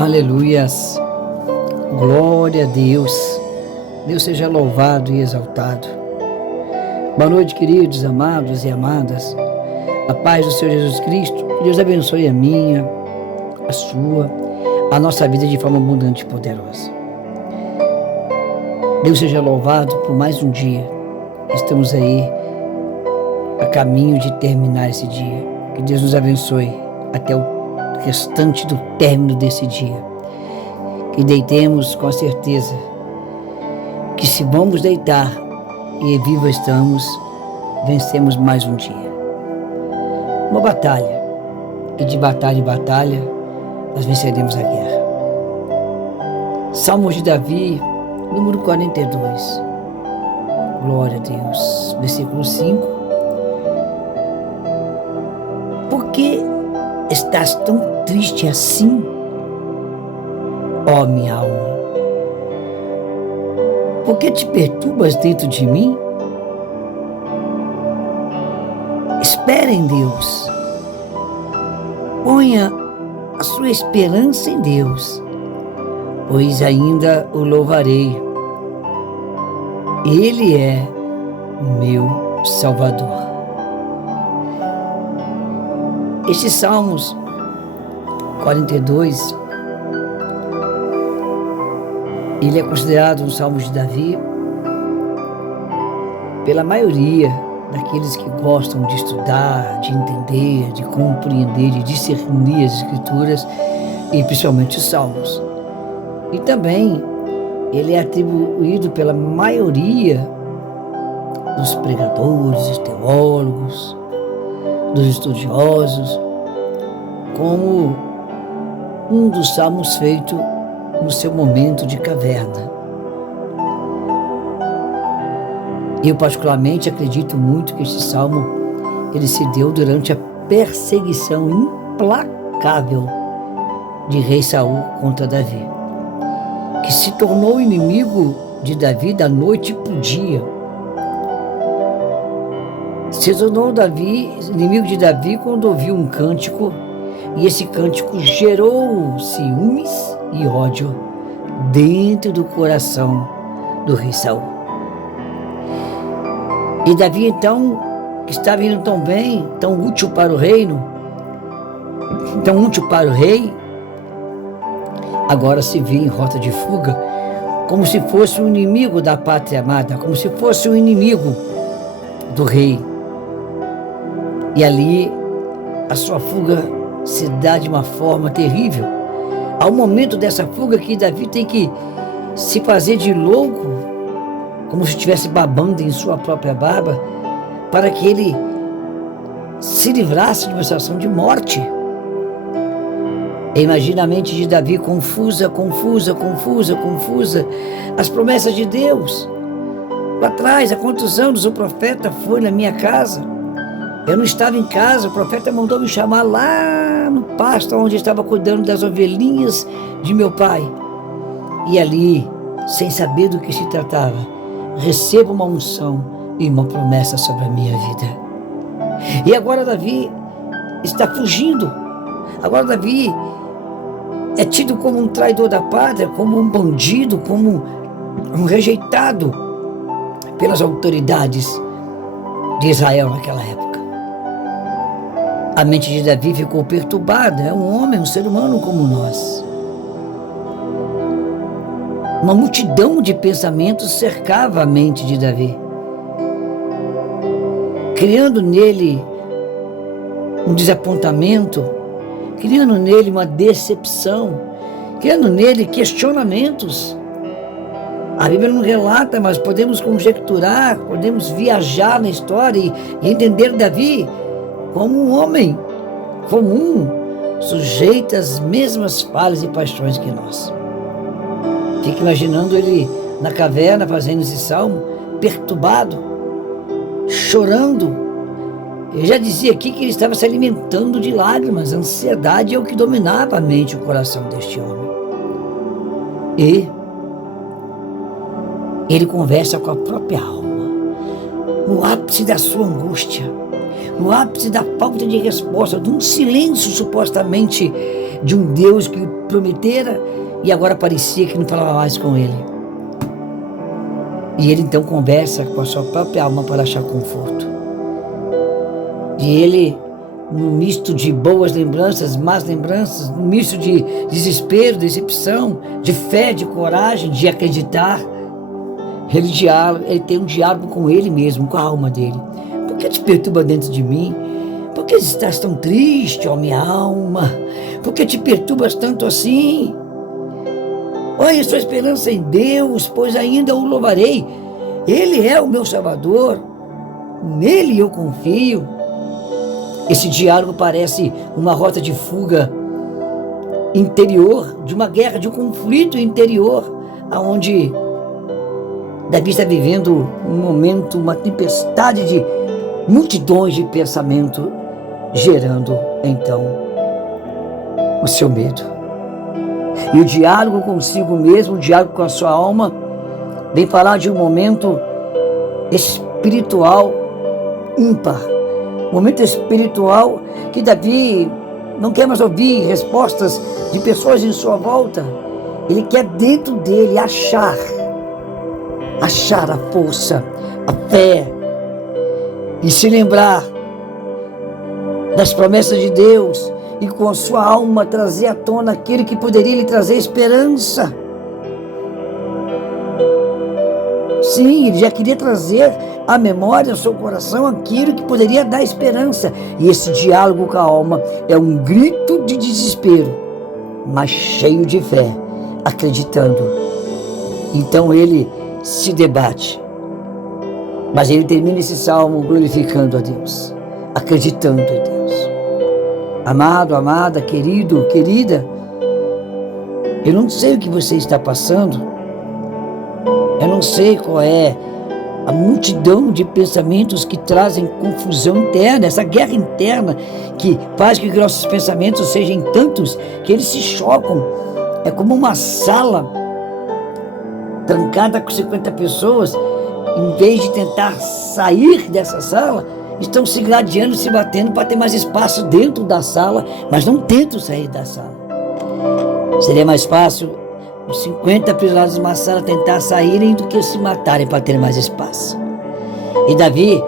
Aleluias, glória a Deus, Deus seja louvado e exaltado. Boa noite, queridos, amados e amadas, a paz do Senhor Jesus Cristo, que Deus abençoe a minha, a sua, a nossa vida de forma abundante e poderosa. Deus seja louvado por mais um dia, estamos aí a caminho de terminar esse dia, que Deus nos abençoe até o restante do término desse dia, que deitemos com a certeza que se vamos deitar e vivo estamos, vencemos mais um dia. Uma batalha, e de batalha em batalha nós venceremos a guerra. Salmos de Davi, número 42, glória a Deus, versículo 5. Por que estás tão triste assim, ó minha alma? Por que te perturbas dentro de mim? Espera em Deus. Ponha a sua esperança em Deus, pois ainda o louvarei. Ele é meu Salvador. Estes Salmos 42, ele é considerado um Salmo de Davi pela maioria daqueles que gostam de estudar, de entender, de compreender, de discernir as Escrituras e principalmente os Salmos. E também ele é atribuído pela maioria dos pregadores, dos teólogos, dos estudiosos, como um dos salmos feito no seu momento de caverna. Eu particularmente acredito muito que este salmo ele se deu durante a perseguição implacável de rei Saul contra Davi, que se tornou inimigo de Davi da noite para o dia. Se tornou inimigo de Davi quando ouviu um cântico, e esse cântico gerou ciúmes e ódio dentro do coração do rei Saul. E Davi, então, que estava indo tão bem, tão útil para o reino, tão útil para o rei, agora se vê em rota de fuga, como se fosse um inimigo da pátria amada, como se fosse um inimigo do rei. E ali a sua fuga se dá de uma forma terrível. Ao momento dessa fuga que Davi tem que se fazer de louco, como se estivesse babando em sua própria barba, para que ele se livrasse de uma situação de morte. Imagina a mente de Davi confusa, as promessas de Deus. Lá atrás, há quantos anos o profeta foi na minha casa? Eu não estava em casa, o profeta mandou me chamar lá no pasto onde estava cuidando das ovelhinhas de meu pai. E ali, sem saber do que se tratava, recebo uma unção e uma promessa sobre a minha vida. E agora Davi está fugindo. Agora Davi é tido como um traidor da pátria, como um bandido, como um rejeitado pelas autoridades de Israel naquela época. A mente de Davi ficou perturbada. É um homem, um ser humano como nós. Uma multidão de pensamentos cercava a mente de Davi, criando nele um desapontamento, criando nele uma decepção, criando nele questionamentos. A Bíblia não relata, mas podemos conjecturar, podemos viajar na história e entender Davi como um homem comum, sujeito às mesmas falhas e paixões que nós. Fico imaginando ele na caverna fazendo esse salmo, perturbado, chorando. Eu já dizia aqui que ele estava se alimentando de lágrimas. A ansiedade é o que dominava a mente e o coração deste homem. E ele conversa com a própria alma, no ápice da sua angústia, no ápice da falta de resposta, de um silêncio supostamente de um Deus que prometera e agora parecia que não falava mais com ele. E ele então conversa com a sua própria alma para achar conforto. E ele, no misto de boas lembranças, más lembranças, no misto de desespero, decepção, de fé, de coragem, de acreditar, ele tem um diálogo com ele mesmo, com a alma dele. Por que te perturba dentro de mim? Por que estás tão triste, ó minha alma? Por que te perturbas tanto assim? Olha, sua esperança em Deus, pois ainda o louvarei. Ele é o meu Salvador, nele eu confio. Esse diálogo parece uma rota de fuga interior, de uma guerra, de um conflito interior, onde Davi está vivendo um momento, uma tempestade de multidões de pensamento, gerando então o seu medo. E o diálogo consigo mesmo, o diálogo com a sua alma, vem falar de um momento espiritual ímpar. Um momento espiritual que Davi não quer mais ouvir respostas de pessoas em sua volta. Ele quer dentro dele achar a força, a fé, e se lembrar das promessas de Deus, e com a sua alma trazer à tona aquilo que poderia lhe trazer esperança. Sim, ele já queria trazer à memória, ao seu coração, aquilo que poderia dar esperança. E esse diálogo com a alma é um grito de desespero, mas cheio de fé, acreditando. Então ele se debate, mas ele termina esse salmo glorificando a Deus, acreditando em Deus. Amado, amada, querido, querida, eu não sei o que você está passando, eu não sei qual é a multidão de pensamentos que trazem confusão interna, essa guerra interna que faz com que nossos pensamentos sejam tantos que eles se chocam. É como uma sala trancada com 50 pessoas, em vez de tentar sair dessa sala, estão se gladiando, se batendo para ter mais espaço dentro da sala, mas não tentam sair da sala. Seria mais fácil os 50 aprisionados de uma sala tentar saírem do que se matarem para ter mais espaço. E Davi,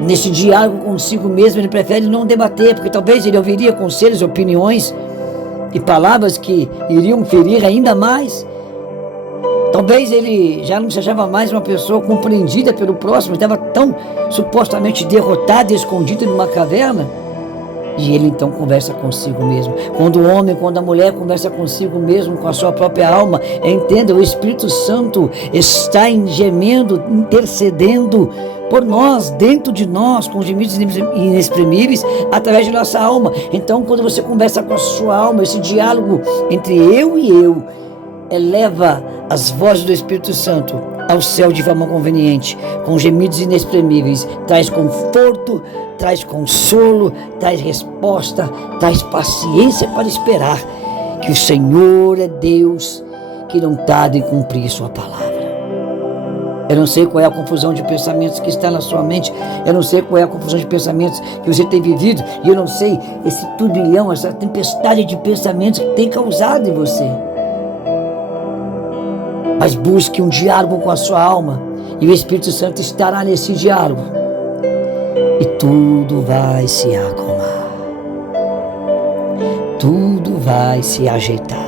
nesse diálogo consigo mesmo, ele prefere não debater, porque talvez ele ouviria conselhos, opiniões e palavras que iriam ferir ainda mais. Talvez ele já não se achava mais uma pessoa compreendida pelo próximo, estava tão supostamente derrotado e escondido numa caverna. E ele então conversa consigo mesmo. Quando o homem, quando a mulher conversa consigo mesmo, com a sua própria alma, entenda, o Espírito Santo está gemendo, intercedendo por nós, dentro de nós, com gemidos inexprimíveis, através de nossa alma. Então, quando você conversa com a sua alma, esse diálogo entre eu e eu, eleva as vozes do Espírito Santo ao céu de forma conveniente, com gemidos inexprimíveis, traz conforto, traz consolo, traz resposta, traz paciência para esperar que o Senhor é Deus que não tarda em cumprir sua palavra. Eu não sei qual é a confusão de pensamentos que está na sua mente, eu não sei qual é a confusão de pensamentos que você tem vivido, e eu não sei esse turbilhão, essa tempestade de pensamentos que tem causado em você. Mas busque um diálogo com a sua alma, e o Espírito Santo estará nesse diálogo, e tudo vai se acalmar, tudo vai se ajeitar.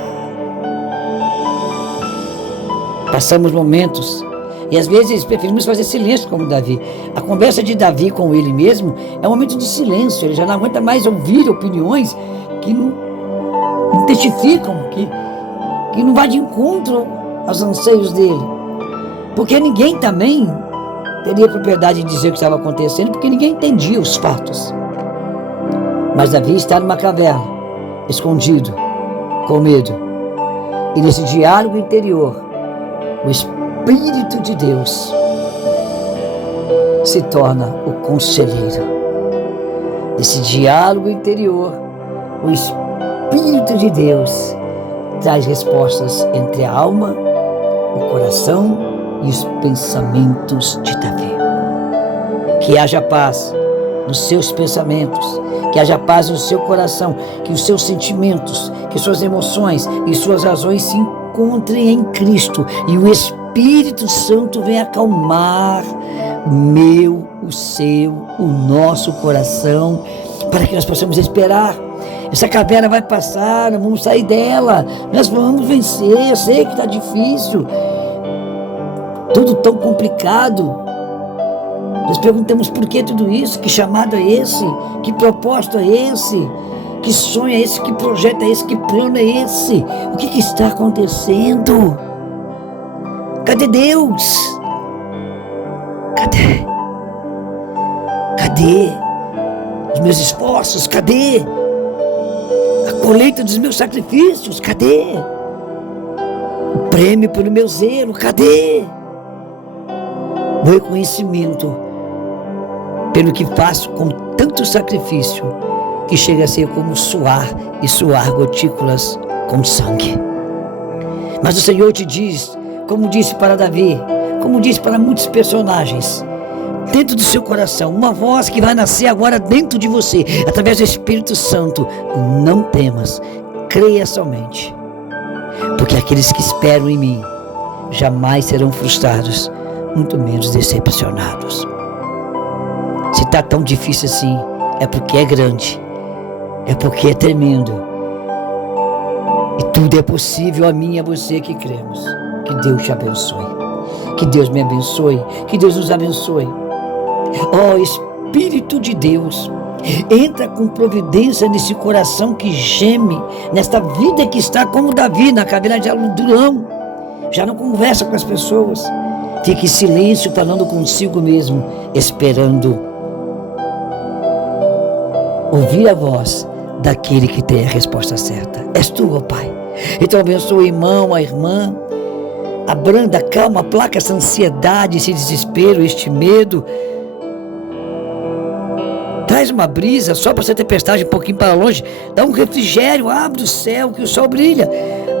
Passamos momentos, e às vezes preferimos fazer silêncio como Davi. A conversa de Davi com ele mesmo é um momento de silêncio, ele já não aguenta mais ouvir opiniões que não testificam, que não vai de encontro aos anseios dele, porque ninguém também teria propriedade de dizer o que estava acontecendo, porque ninguém entendia os fatos. Mas Davi está numa caverna, escondido, com medo, e nesse diálogo interior, o Espírito de Deus se torna o conselheiro. Nesse diálogo interior, o Espírito de Deus traz respostas entre a alma, o coração e os pensamentos de Davi. Que haja paz, nos seus pensamentos, que haja paz no seu coração, que os seus sentimentos, que suas emoções e suas razões se encontrem em Cristo e o Espírito Santo venha acalmar o seu, o nosso coração, para que nós possamos esperar. Essa caverna vai passar, nós vamos sair dela, nós vamos vencer. Eu sei que está difícil, tudo tão complicado. Nós perguntamos por que tudo isso, que chamado é esse, que propósito é esse, que sonho é esse, que projeto é esse, que plano é esse, o que está acontecendo? Cadê Deus? Cadê os meus esforços? Cadê a colheita dos meus sacrifícios? Cadê o prêmio pelo meu zelo? Cadê o reconhecimento pelo que faço com tanto sacrifício, que chega a ser como suar e suar gotículas com sangue? Mas o Senhor te diz, como disse para Davi, como disse para muitos personagens, dentro do seu coração, uma voz que vai nascer agora dentro de você, através do Espírito Santo: não temas, creia somente, porque aqueles que esperam em mim jamais serão frustrados, muito menos decepcionados. Se está tão difícil assim, é porque é grande, é porque é tremendo, e tudo é possível a mim e a você que cremos. Que Deus te abençoe, que Deus me abençoe, que Deus nos abençoe. Ó Espírito de Deus, entra com providência nesse coração que geme, nesta vida que está como Davi na caverna de Adulão. Já não conversa com as pessoas, fica em silêncio, falando consigo mesmo, esperando ouvir a voz daquele que tem a resposta certa. És tu, ó Pai. Então abençoa o irmão, a irmã, abranda, calma, aplaca essa ansiedade, esse desespero, este medo. Traz uma brisa, sopra essa tempestade um pouquinho para longe, dá um refrigério, abre o céu, que o sol brilha.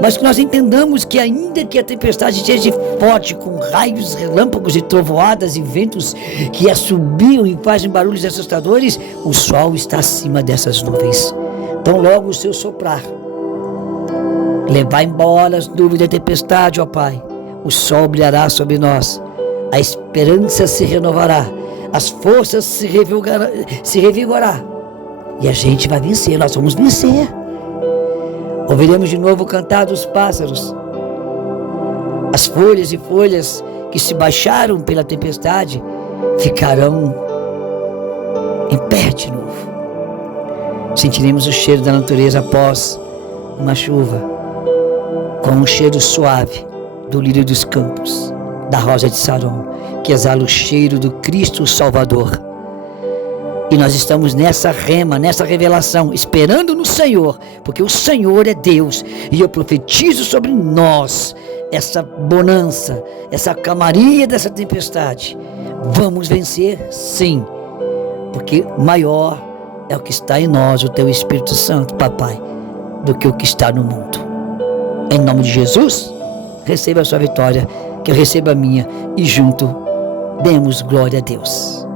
Mas que nós entendamos que ainda que a tempestade esteja forte, com raios, relâmpagos e trovoadas e ventos que assobiam e fazem barulhos assustadores, o sol está acima dessas nuvens. Então logo o seu soprar, levar embora as nuvens da tempestade, ó Pai, o sol brilhará sobre nós, a esperança se renovará, as forças se revigorará, e a gente vai vencer, nós vamos vencer. Ouviremos de novo o cantar dos pássaros, as folhas e folhas que se baixaram pela tempestade ficarão em pé de novo. Sentiremos o cheiro da natureza após uma chuva, com um cheiro suave do lírio dos campos, da rosa de Saron, que exala o cheiro do Cristo Salvador. E nós estamos nessa rema, nessa revelação, esperando no Senhor, porque o Senhor é Deus, e eu profetizo sobre nós essa bonança, essa calmaria dessa tempestade. Vamos vencer, sim, porque maior é o que está em nós, o Teu Espírito Santo, Papai, do que o que está no mundo. Em nome de Jesus, receba a sua vitória, que eu receba a minha, e junto demos glória a Deus.